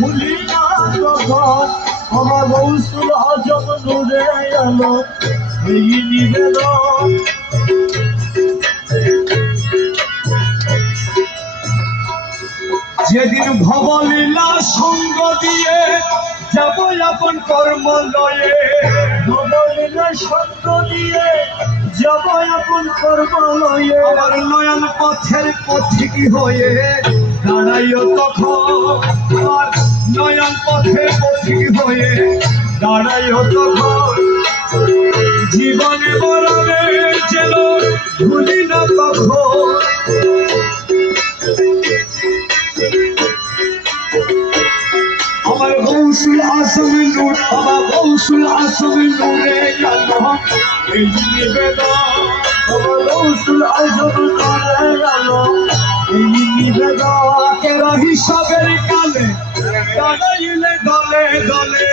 ভুলি না তখন আমার গৌসুল আজম নূরে আলো এই নিবেদন। যেদিন ভবলীলা সঙ্গ দিয়ে যাব আপন কর্ম লয়ে, ভবলীলা সঙ্গ দিয়ে যাব আপন কর্ম লয়ে, আমার নয়ন পথের পথিক হয়ে দাঁড়াইও তখন, আমার নয়ন পথের পথিক হয়ে দাঁড়াইও তখন, জীবনে মরণে যেন ভুলি না তখন। আমার গৌসুল আজম নূর, আমার গৌসুল আজম নূরে আলো এই নিবেদন, আমার গৌসুল আজম নূরে আলো এই নিবেদন। কেরা হিসাবের কালে দাঁড়াইলে দলে দলে।